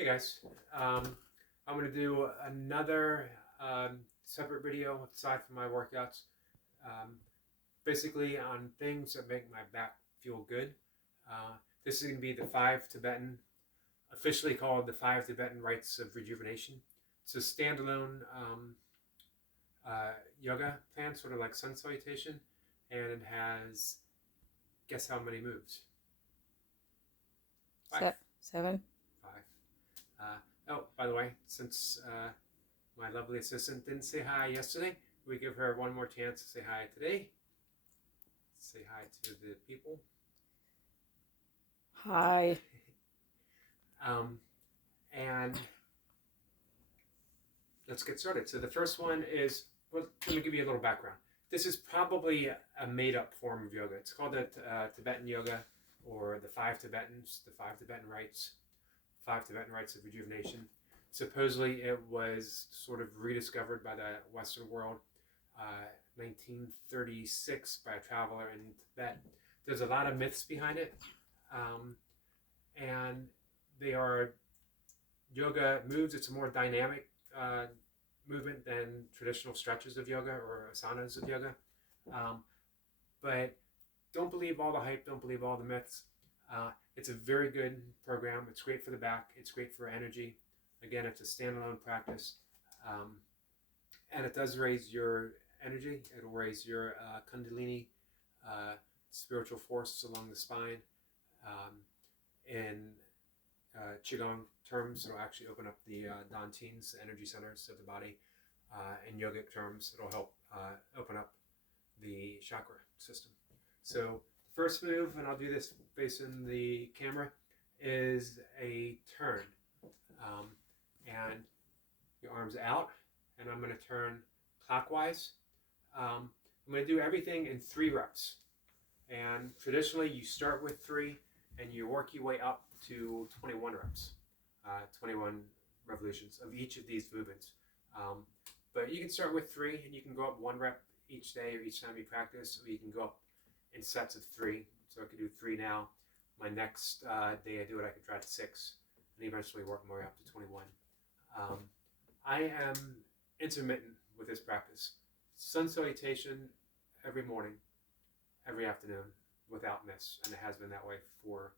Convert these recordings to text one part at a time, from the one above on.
Hey guys, I'm going to do another separate video aside from my workouts, um, basically on things that make my back feel good. This is going to be the 5 Tibetan, officially called the 5 Tibetan Rites of Rejuvenation. It's a standalone yoga plan, sort of like sun salutation, and it has, guess how many moves? 5. 7. 5. Oh, by the way, since my lovely assistant didn't say hi yesterday, we give her one more chance to say hi today. Say hi to the people. Hi. And let's get started. So the first one is, well, let me give you a little background. This is probably a made-up form of yoga. It's called the Tibetan yoga, or the 5 Tibetans, the 5 Tibetan Rites, 5 Tibetan Rites of Rejuvenation. Supposedly it was sort of rediscovered by the Western world, 1936, by a traveler in Tibet. There's a lot of myths behind it, and they are yoga moves. It's a more dynamic movement than traditional stretches of yoga or asanas of yoga. But don't believe all the hype, don't believe all the myths. It's a very good program. It's great for the back, it's great for energy. Again, it's a standalone practice, and it does raise your energy. It'll raise your kundalini, spiritual force along the spine. In Qigong terms, it'll actually open up the dantins, the energy centers of the body. In yogic terms, it'll help open up the chakra system. So the first move, and I'll do this facing the camera, is a turn. And your arms out, and I'm going to turn clockwise. I'm going to do everything in 3 reps. And traditionally, you start with 3, and you work your way up to 21 reps, 21 revolutions of each of these movements. But you can start with 3, and you can go up 1 rep each day or each time you practice, or you can go up in sets of 3. So I could do 3 now. My next day I do it, I could try to 6, and eventually work my way up to 21. I am intermittent with this practice. Sun salutation every morning, every afternoon, without miss, and it has been that way for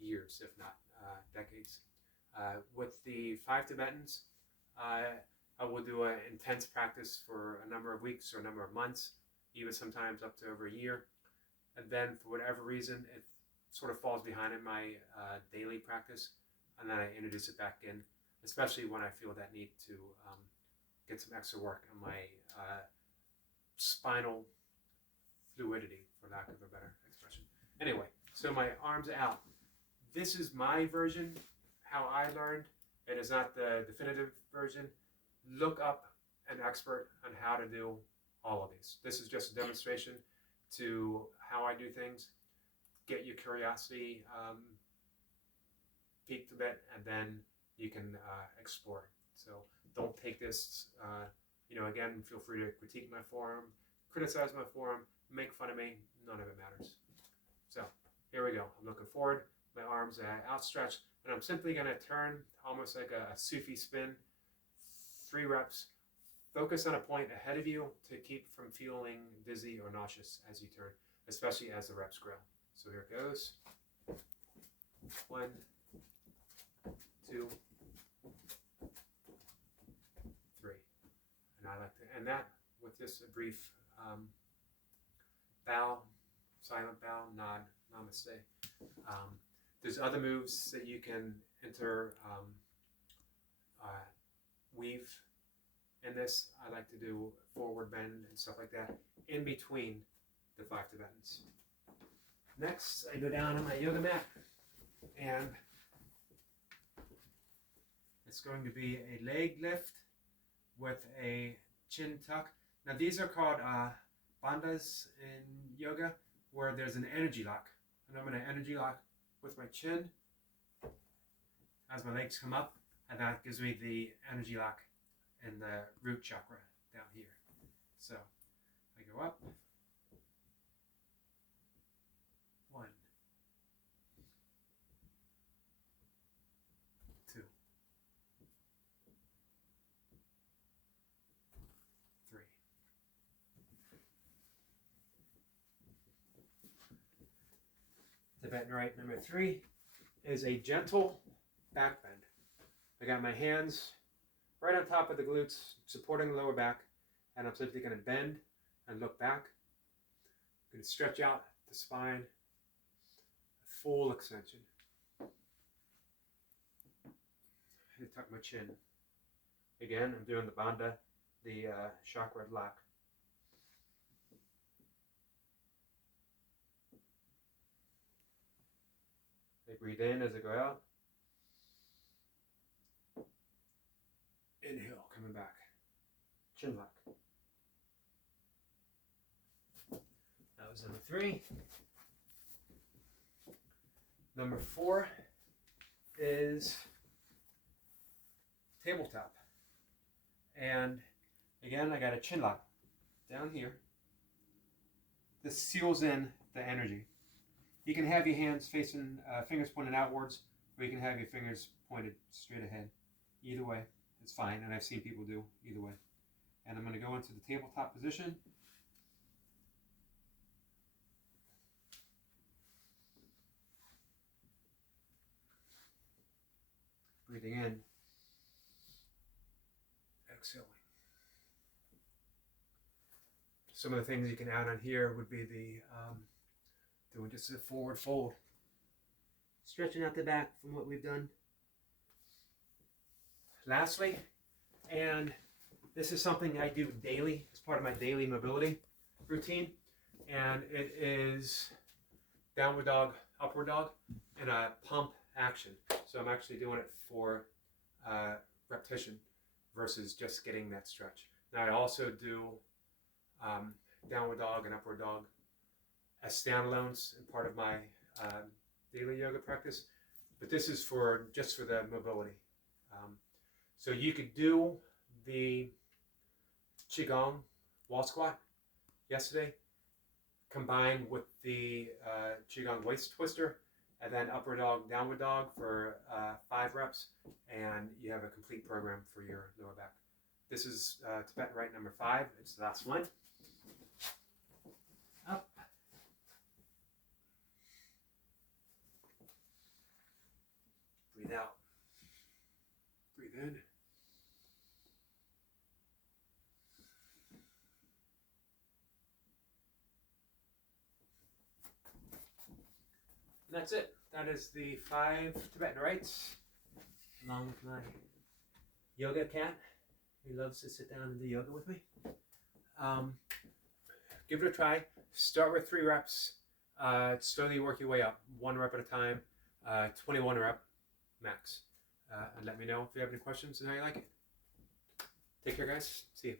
years, if not decades. With the 5 Tibetans, I will do an intense practice for a number of weeks or a number of months, even sometimes up to over a year. And then, for whatever reason, it sort of falls behind in my daily practice, and then I introduce it back in, especially when I feel that need to get some extra work on my spinal fluidity, for lack of a better expression. Anyway, so my arms out. This is my version, how I learned. It is not the definitive version. Look up an expert on how to do all of these. This is just a demonstration to how I do things. Get your curiosity peaked a bit, and then you can explore. So don't take this, again, feel free to critique my form, criticize my form, make fun of me, none of it matters. So here we go. I'm looking forward, my arms outstretched, and I'm simply going to turn almost like a Sufi spin, 3 reps. Focus on a point ahead of you to keep from feeling dizzy or nauseous as you turn, especially as the reps grow. So here it goes. 1, 2, 3. And I like to end that with just a brief bow, silent bow, nod, namaste. There's other moves that you can weave in this. I like to do forward bend and stuff like that in between the 5 Tibetans. Next, I go down on my yoga mat, and it's going to be a leg lift with a chin tuck. Now these are called bandhas in yoga, where there's an energy lock. And I'm going to energy lock with my chin as my legs come up, and that gives me the energy lock in the root chakra down here. So I go up. 1, 2, Tibetan Rite number 3 is a gentle back bend. I got my hands right on top of the glutes, supporting the lower back, and I'm simply going to bend and look back. I'm going to stretch out the spine, full extension. I tuck my chin. Again, I'm doing the bandha, the chakra lock. I breathe in as I go out. Inhale, coming back. Chin lock. That was number 3. Number 4 is tabletop. And again, I got a chin lock down here. This seals in the energy. You can have your hands facing, fingers pointed outwards, or you can have your fingers pointed straight ahead. Either way, it's fine, and I've seen people do either way. And I'm going to go into the tabletop position. Breathing in, exhaling. Some of the things you can add on here would be the doing just a forward fold. Stretching out the back from what we've done. Lastly, and this is something I do daily as part of my daily mobility routine, and it is downward dog, upward dog, and a pump action. So I'm actually doing it for repetition versus just getting that stretch. Now I also do downward dog and upward dog as standalones and part of my daily yoga practice, but this is just for the mobility. So you could do the Qigong wall squat yesterday, combined with the Qigong waist twister, and then upward dog, downward dog for 5 reps, and you have a complete program for your lower back. This is Tibetan Rite number 5. It's the last one. Up. Breathe out. Breathe in. And that's it. That is the 5 Tibetan Rites, along with my yoga cat. He loves to sit down and do yoga with me. Give it a try. Start with 3 reps. Slowly work your way up, 1 rep at a time, 21 rep max. And let me know if you have any questions and how you like it. Take care, guys. See you.